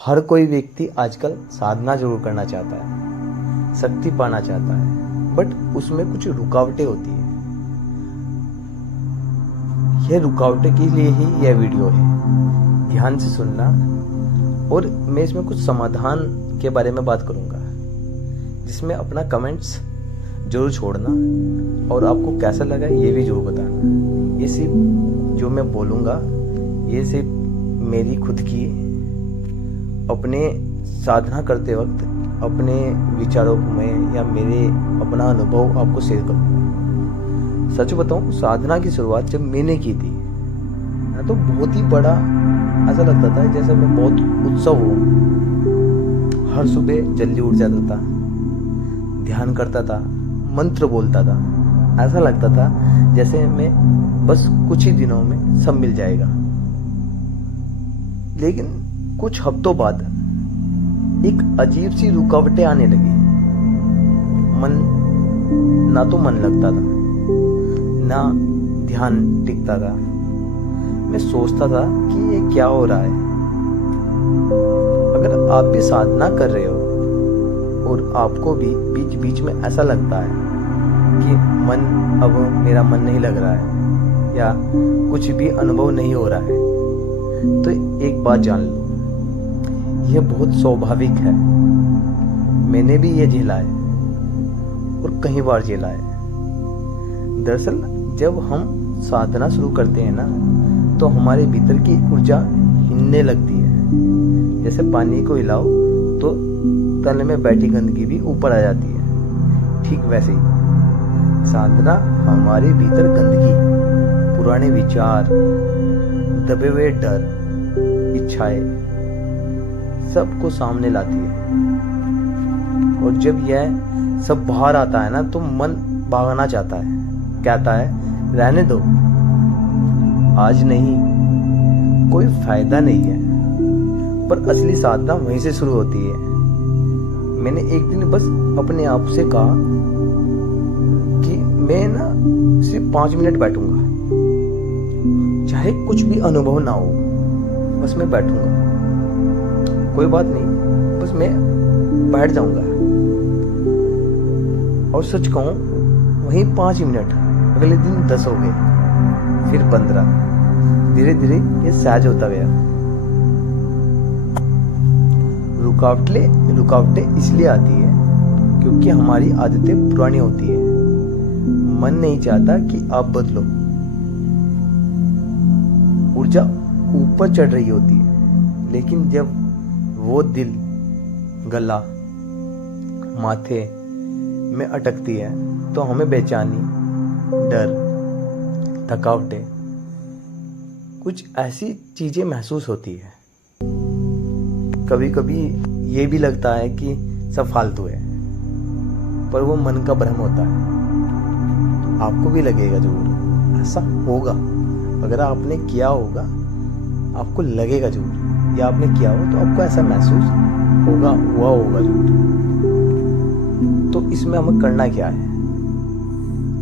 हर कोई व्यक्ति आजकल साधना जरूर करना चाहता है, शक्ति पाना चाहता है, बट उसमें कुछ रुकावटें होती है। यह रुकावटें के लिए ही यह वीडियो है, ध्यान से सुनना। और मैं इसमें कुछ समाधान के बारे में बात करूंगा, जिसमें अपना कमेंट्स जरूर छोड़ना और आपको कैसा लगा ये भी जरूर बताना। ये सिर्फ जो मैं बोलूँगा ये सिर्फ मेरी खुद की अपने साधना करते वक्त अपने विचारों में या मेरे अपना अनुभव आपको शेयर करूँगा। सच बताऊँ, साधना की शुरुआत जब मैंने की थी ना, तो बहुत ही बड़ा ऐसा लगता था जैसे मैं बहुत उत्सव हूँ। हर सुबह जल्दी उठ जाता था, ध्यान करता था, मंत्र बोलता था। ऐसा लगता था जैसे मैं बस कुछ ही दिनों में सब मिल जाएगा। लेकिन कुछ हफ्तों बाद एक अजीब सी रुकावटें आने लगी। ना तो मन लगता था, ना ध्यान टिकता था। मैं सोचता था कि ये क्या हो रहा है। अगर आप भी साधना कर रहे हो और आपको भी बीच बीच में ऐसा लगता है कि अब मेरा मन नहीं लग रहा है या कुछ भी अनुभव नहीं हो रहा है, तो एक बात जान लो, यह बहुत स्वाभाविक है। मैंने भी ये झेला है और कई बार झेला है। दरअसल जब हम साधना शुरू करते हैं ना, तो हमारे भीतर की ऊर्जा हिलने लगती है। जैसे पानी को हिलाओ तो तल में बैठी गंदगी भी ऊपर आ जाती है। ठीक वैसे ही साधना हमारे भीतर गंदगी, पुराने विचार, दबे हुए डर, इच्छाएं सबको सामने लाती है। और जब यह सब बाहर आता है ना, तो मन भागना चाहता है, कहता है रहने दो, आज नहीं, कोई फायदा नहीं है। पर असली साधना वहीं से शुरू होती है। मैंने एक दिन बस अपने आप से कहा कि मैं ना सिर्फ 5 मिनट बैठूंगा, चाहे कुछ भी अनुभव ना हो, बस मैं बैठूंगा। कोई बात नहीं, बस मैं बैठ जाऊंगा। और सच कहूं, वहीं 5 मिनट, अगले दिन 10 हो गए, फिर 15। धीरे धीरे ये सहज होता गया। रुकावटें इसलिए आती है क्योंकि हमारी आदतें पुरानी होती है। मन नहीं चाहता कि आप बदलो। ऊर्जा ऊपर चढ़ रही होती है, लेकिन जब वो दिल, गला, माथे में अटकती है, तो हमें बेचैनी, डर, थकावटें, कुछ ऐसी चीजें महसूस होती है। कभी कभी ये भी लगता है कि सब फालतू है, पर वो मन का भ्रम होता है। आपको भी लगेगा जरूर, ऐसा होगा। अगर आपने किया होगा, आपको लगेगा जरूर, या आपने किया हो तो आपको ऐसा महसूस हुआ होगा जरूर। तो इसमें हमें करना क्या है?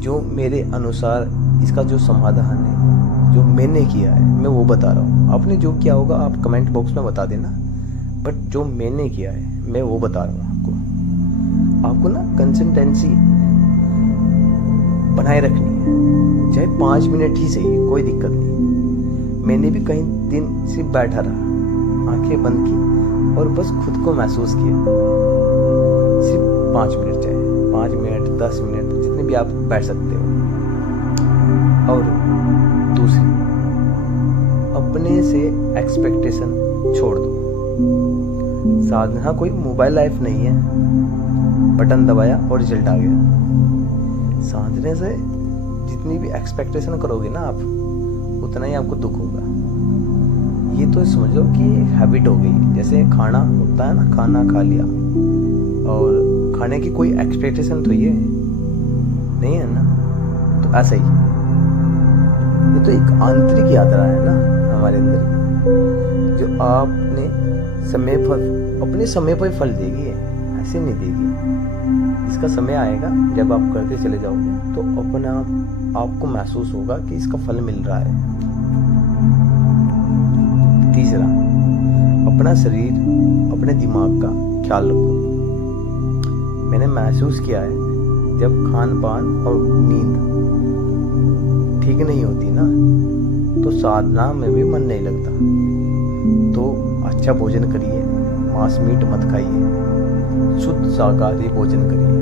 जो मेरे अनुसार इसका जो समाधान है, जो मैंने किया है, मैं वो बता रहा हूँ। आपने जो किया होगा आप कमेंट बॉक्स में बता देना, बट जो मैंने किया है मैं वो बता रहा हूँ आपको ना कंसिस्टेंसी बनाए रखनी है, चाहे 5 मिनट ही सही, कोई दिक्कत नहीं। मैंने भी कई दिन सिर्फ बैठा रहा, आंखें बंद की और बस खुद को महसूस किया। सिर्फ 5 मिनट, चाहे 5 मिनट, 10 मिनट, जितने भी आप बैठ सकते हो। और दूसरी, अपने से एक्सपेक्टेशन छोड़ दो। साधना कोई मोबाइल लाइफ नहीं है, बटन दबाया और रिजल्ट आ गया। साधने से जितनी भी एक्सपेक्टेशन करोगे ना आप, उतना ही आपको दुख होगा। ये तो समझ लो कि हैबिट हो गई। जैसे खाना होता है ना, खाना खा लिया और खाने की कोई एक्सपेक्टेशन तो ये नहीं है ना, तो ऐसा ही ये तो एक आंतरिक यात्रा है ना हमारे अंदर की, जो आपने अपने समय पर फल देगी, ऐसे नहीं देगी। इसका समय आएगा जब आप करते चले जाओगे, तो अपने आपको महसूस होगा कि इसका फल मिल रहा है। तीसरा, अपना शरीर, अपने दिमाग का ख्याल रखो। मैंने महसूस किया है जब खान पान और नींद ठीक नहीं होती ना, तो साधना में भी मन नहीं लगता। तो अच्छा भोजन करिए, मांस मीट मत खाइए, शुद्ध शाकाहारी भोजन करिए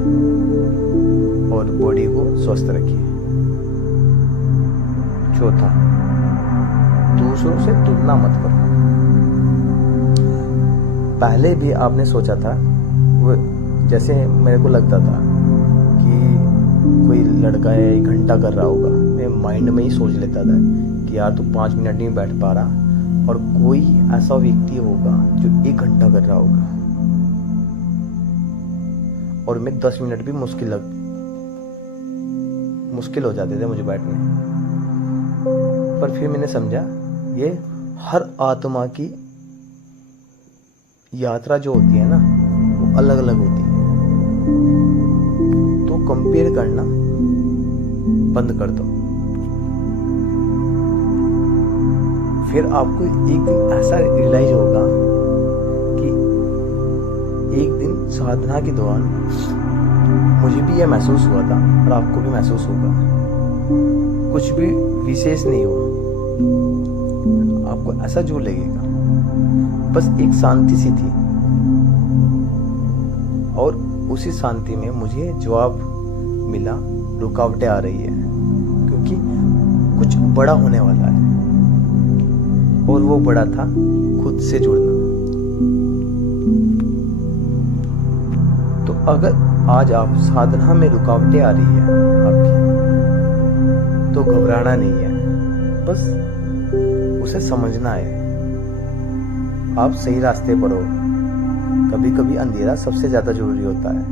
और बॉडी को स्वस्थ रखिए। चौथा, दूसरों से तुलना मत करो। पहले भी आपने सोचा था, वो जैसे मेरे को लगता था कि कोई लड़का है 1 घंटा कर रहा होगा, मैं माइंड में ही सोच लेता था कि यार तू 5 मिनट नहीं बैठ पा रहा, और कोई ऐसा व्यक्ति होगा जो 1 घंटा कर रहा होगा, और मैं 10 मिनट भी मुश्किल हो जाते थे मुझे बैठने। पर फिर मैंने समझा ये हर आत्मा की यात्रा जो होती है ना, वो अलग अलग होती है। तो कंपेयर करना बंद कर दो। फिर आपको एक दिन ऐसा रियलाइज होगा कि एक दिन साधना के दौरान मुझे भी यह महसूस हुआ था और आपको भी महसूस होगा। कुछ भी विशेष नहीं हुआ, आपको ऐसा जो लगेगा, बस एक शांति सी थी, और उसी शांति में मुझे जवाब मिला, रुकावटें आ रही है क्योंकि कुछ बड़ा होने वाला है, और वो बड़ा था खुद से जुड़ना। तो अगर आज आप साधना में रुकावटें आ रही है आपकी, तो घबराना नहीं है, बस उसे समझना है। आप सही रास्ते पर हो। कभी कभी अंधेरा सबसे ज्यादा जरूरी होता है,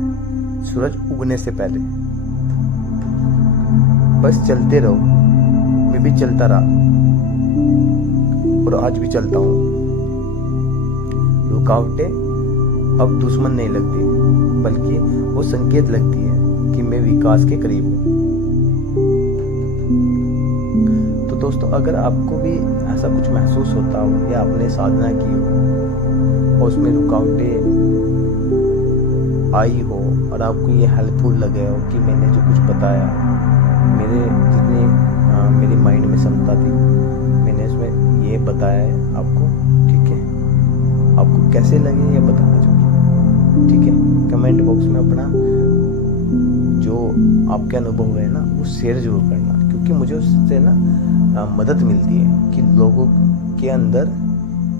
सूरज उगने से पहले। बस चलते रहो। मैं भी चलता रहा और आज भी चलता हूँ। रुकावटें अब दुश्मन नहीं लगती, बल्कि वो संकेत लगती है कि मैं विकास के करीब हूँ। तो दोस्तों, अगर आपको भी ऐसा कुछ महसूस होता हो या आपने साधना की हो और उसमें रुकावटें आई हो और आपको ये हेल्पफुल लगे हो कि मैंने जो कुछ बताया, मेरी माइंड में क्षमता थी, मैंने इसमें ये बताया है आपको, ठीक है? आपको कैसे लगे ये बताना चाहिए, ठीक है? कमेंट बॉक्स में अपना जो आपके अनुभव है ना वो शेयर जरूर करना, क्योंकि मुझे उससे ना मदद मिलती है कि लोगों के अंदर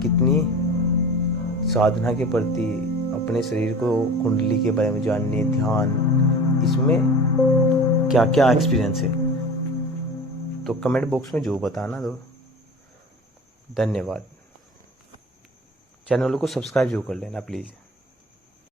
कितनी साधना के प्रति, अपने शरीर को, कुंडली के बारे में जानने, ध्यान, इसमें क्या क्या एक्सपीरियंस है। तो कमेंट बॉक्स में जो बताना दो। धन्यवाद। चैनल को सब्सक्राइब जरूर कर लेना प्लीज़।